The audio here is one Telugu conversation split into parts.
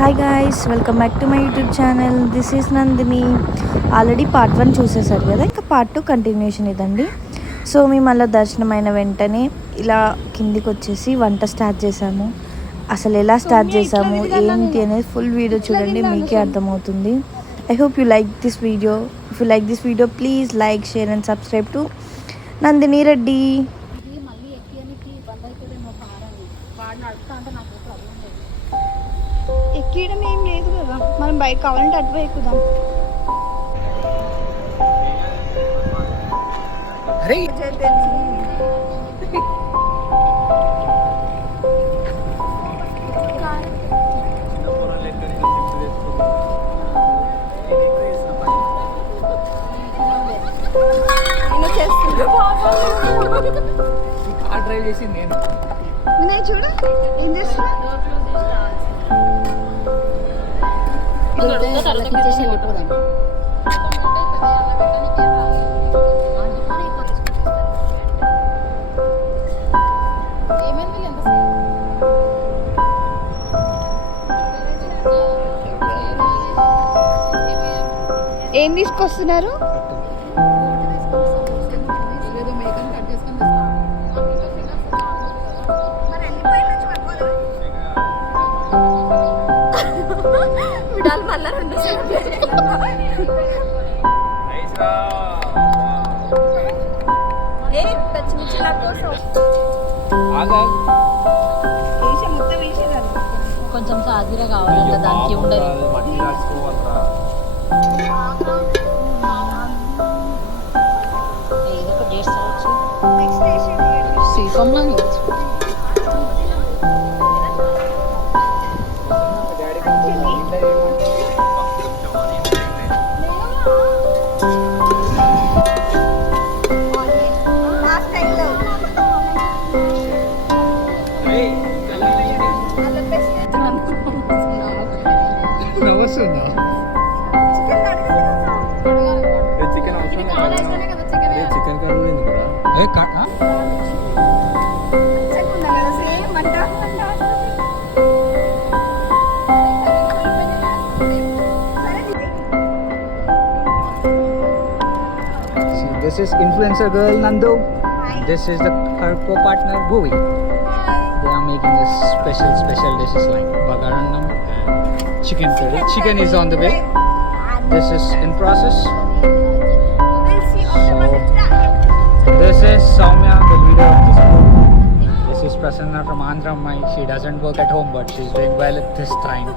Hi guys, welcome back to my YouTube channel. This is Nandini. Already part 1 చూసేసారు కదా, ఇంకా పార్ట్ 2 కంటిన్యూషన్ ఇదండి. సో మేము మళ్ళీ దర్శనం అయిన వెంటనే ఇలా కిందికి వచ్చేసి వంట స్టార్ట్ చేసాము. అసలు ఎలా స్టార్ట్ చేసాము ఏంటి అనేది ఫుల్ వీడియో చూడండి, మీకే అర్థమవుతుంది. I hope you like this video. If you like this video please like, share and subscribe to Nandini Reddy. ఎక్కడం ఏం లేదు కదా, మనం బైక్ కావాలంటే అటు ఎక్కుదాం. డ్రైవ్ చేసి నేను వినయ్ చూడ ఏం చేస్తున్నా. ఏం తీసుకొస్తున్నారు? కొంచెం సాజీరా కావాలంట, దానికి ఉండదు. This is influencer girl Nandu. This is her co-partner Bhuvi. They are making a special dishes like bagarannam and chicken curry. Chicken is on the way. This is in process. So, this is Soumya, the leader of this group. This is Prasanna from Andhra. She doesn't work at home, but she's doing well at this time.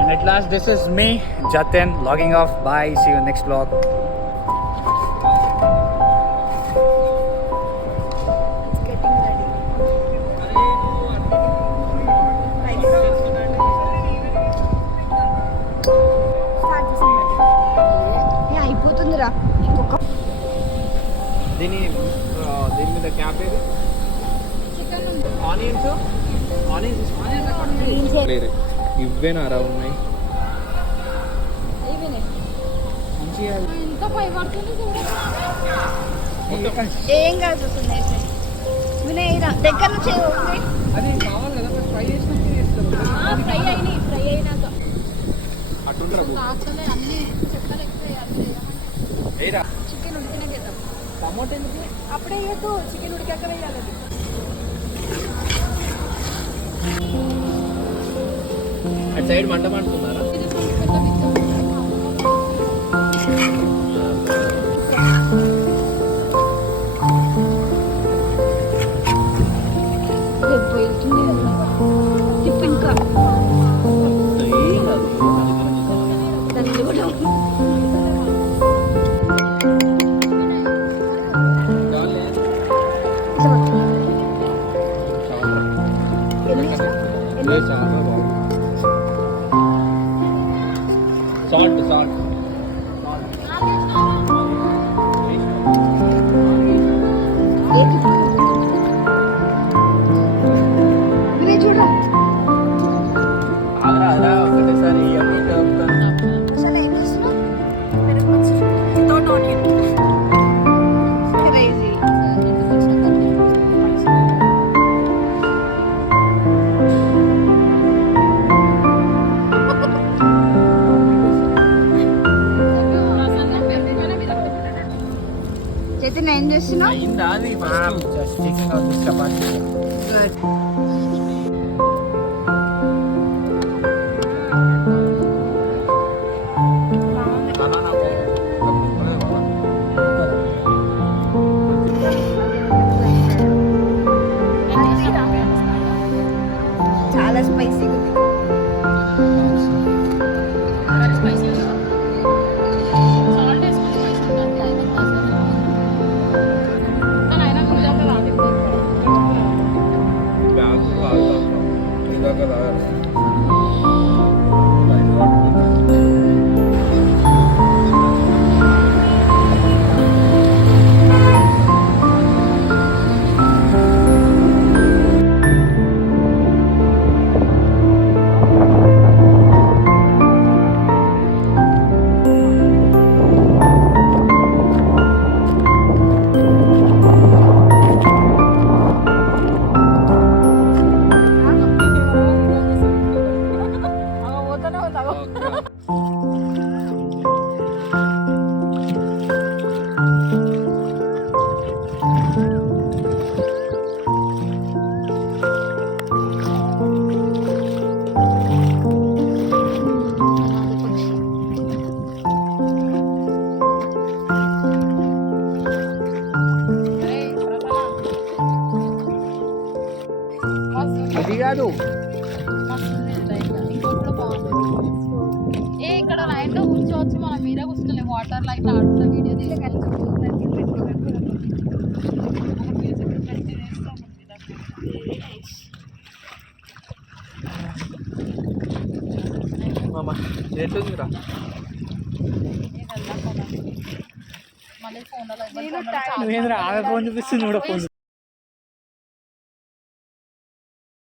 And at last, this is me, Jatin, logging off. Bye. See you next vlog. దీని మీద క్యాప్ ఏది? ఆనియన్స్ ఇవ్వేనారా ఉన్నాయి ఏం కాదు వినయ్ దగ్గర నుంచి అది కావాలి కదా, ఫ్రై చేసినప్పుడు చేస్తారు. ఫ్రై అయినాక అట్టుంటారు చికెన్ ఉడికినాక వేద్దాం. టమాటో ఎందుకు అప్పుడే వేయద్దు, చికెన్ ఉడికాక వేయాలి. అటు సైడ్ మంట మంటున్నారా? తిప్పు ఇంకా సాల్ట్ చూడ ఒకటేసారి అయిందా అది just taking out this chapati చాలా స్పైసీగా ఉంది. అది కాదు ఇక్కడ లైన్ లో కూర్చోవచ్చు మనం మీరే కూర్చోలే వాటర్ లైట్ ఆడుతున్న వీడియో మళ్ళీ ఫోన్ ఆమె ఫోన్ చూపిస్తుంది కూడా ఫోన్